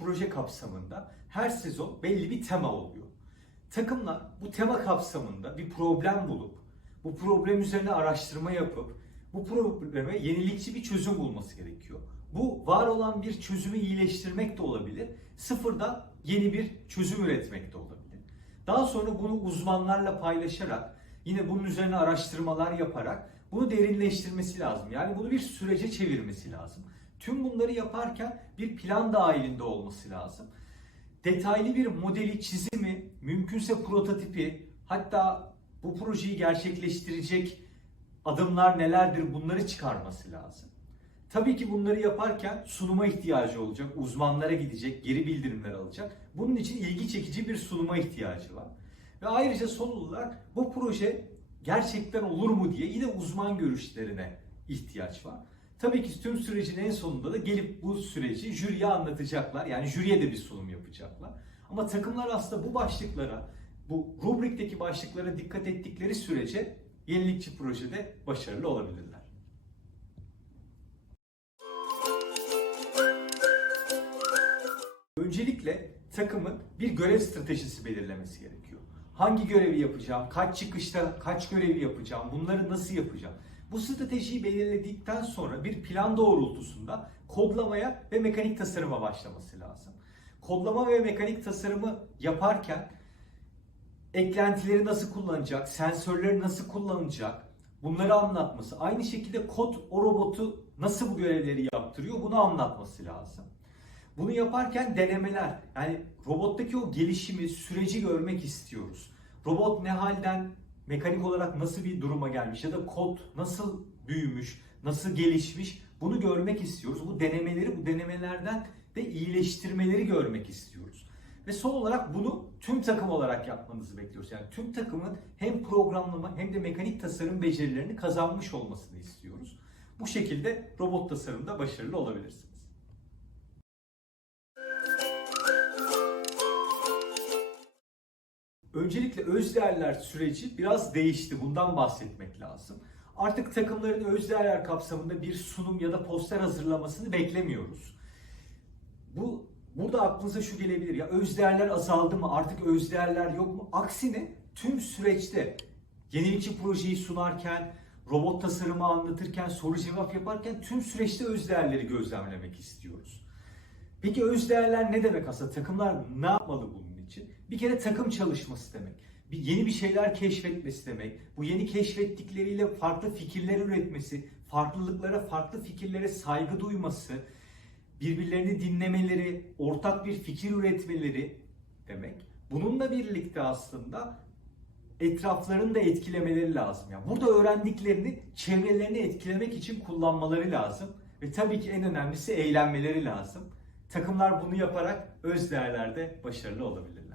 proje kapsamında her sezon belli bir tema oluyor. Takımlar bu tema kapsamında bir problem bulup, bu problem üzerine araştırma yapıp, bu probleme yenilikçi bir çözüm bulması gerekiyor. Bu var olan bir çözümü iyileştirmek de olabilir, sıfırdan yeni bir çözüm üretmek de olabilir. Daha sonra bunu uzmanlarla paylaşarak, yine bunun üzerine araştırmalar yaparak bunu derinleştirmesi lazım. Yani bunu bir sürece çevirmesi lazım. Tüm bunları yaparken bir plan dahilinde olması lazım. Detaylı bir modeli, çizimi, mümkünse prototipi, hatta bu projeyi gerçekleştirecek adımlar nelerdir bunları çıkarması lazım. Tabii ki bunları yaparken sunuma ihtiyacı olacak, uzmanlara gidecek, geri bildirimler alacak. Bunun için ilgi çekici bir sunuma ihtiyacı var. Ve ayrıca son olarak bu proje gerçekten olur mu diye yine uzman görüşlerine ihtiyaç var. Tabii ki tüm sürecin en sonunda da gelip bu süreci jüriye anlatacaklar. Yani jüriye de bir sunum yapacaklar. Ama takımlar aslında bu başlıklara, bu rubrikteki başlıklara dikkat ettikleri sürece yenilikçi projede başarılı olabilirler. Öncelikle takımın bir görev stratejisi belirlemesi gerekiyor. Hangi görevi yapacağım, kaç çıkışta kaç görevi yapacağım, bunları nasıl yapacağım? Bu stratejiyi belirledikten sonra bir plan doğrultusunda kodlamaya ve mekanik tasarıma başlaması lazım. Kodlama ve mekanik tasarımı yaparken eklentileri nasıl kullanacak, sensörleri nasıl kullanacak, bunları anlatması. Aynı şekilde kod o robotu nasıl bu görevleri yaptırıyor bunu anlatması lazım. Bunu yaparken denemeler, yani robottaki o gelişimi, süreci görmek istiyoruz. Robot ne halden, mekanik olarak nasıl bir duruma gelmiş ya da kod nasıl büyümüş, nasıl gelişmiş bunu görmek istiyoruz. Bu denemeleri, bu denemelerden de iyileştirmeleri görmek istiyoruz. Ve son olarak bunu tüm takım olarak yapmanızı bekliyoruz. Yani tüm takımın hem programlama hem de mekanik tasarım becerilerini kazanmış olmasını istiyoruz. Bu şekilde robot tasarımda başarılı olabilirsiniz. Öncelikle öz değerler süreci biraz değişti. Bundan bahsetmek lazım. Artık takımların öz değerler kapsamında bir sunum ya da poster hazırlamasını beklemiyoruz. Bu burada aklınıza şu gelebilir ya öz değerler azaldı mı? Artık öz değerler yok mu? Aksine tüm süreçte yenilikçi projeyi sunarken, robot tasarımı anlatırken, soru cevap yaparken tüm süreçte öz değerleri gözlemlemek istiyoruz. Peki öz değerler ne demek aslında? Takımlar ne yapmalı bunun için? Bir kere takım çalışması demek. Bir yeni bir şeyler keşfetmesi demek. Bu yeni keşfettikleriyle farklı fikirler üretmesi, farklılıklara, farklı fikirlere saygı duyması, birbirlerini dinlemeleri, ortak bir fikir üretmeleri demek. Bununla birlikte aslında etraflarını da etkilemeleri lazım. Yani burada öğrendiklerini çevrelerini etkilemek için kullanmaları lazım. Ve tabii ki en önemlisi eğlenmeleri lazım. Takımlar bunu yaparak öz değerlerde başarılı olabilirler.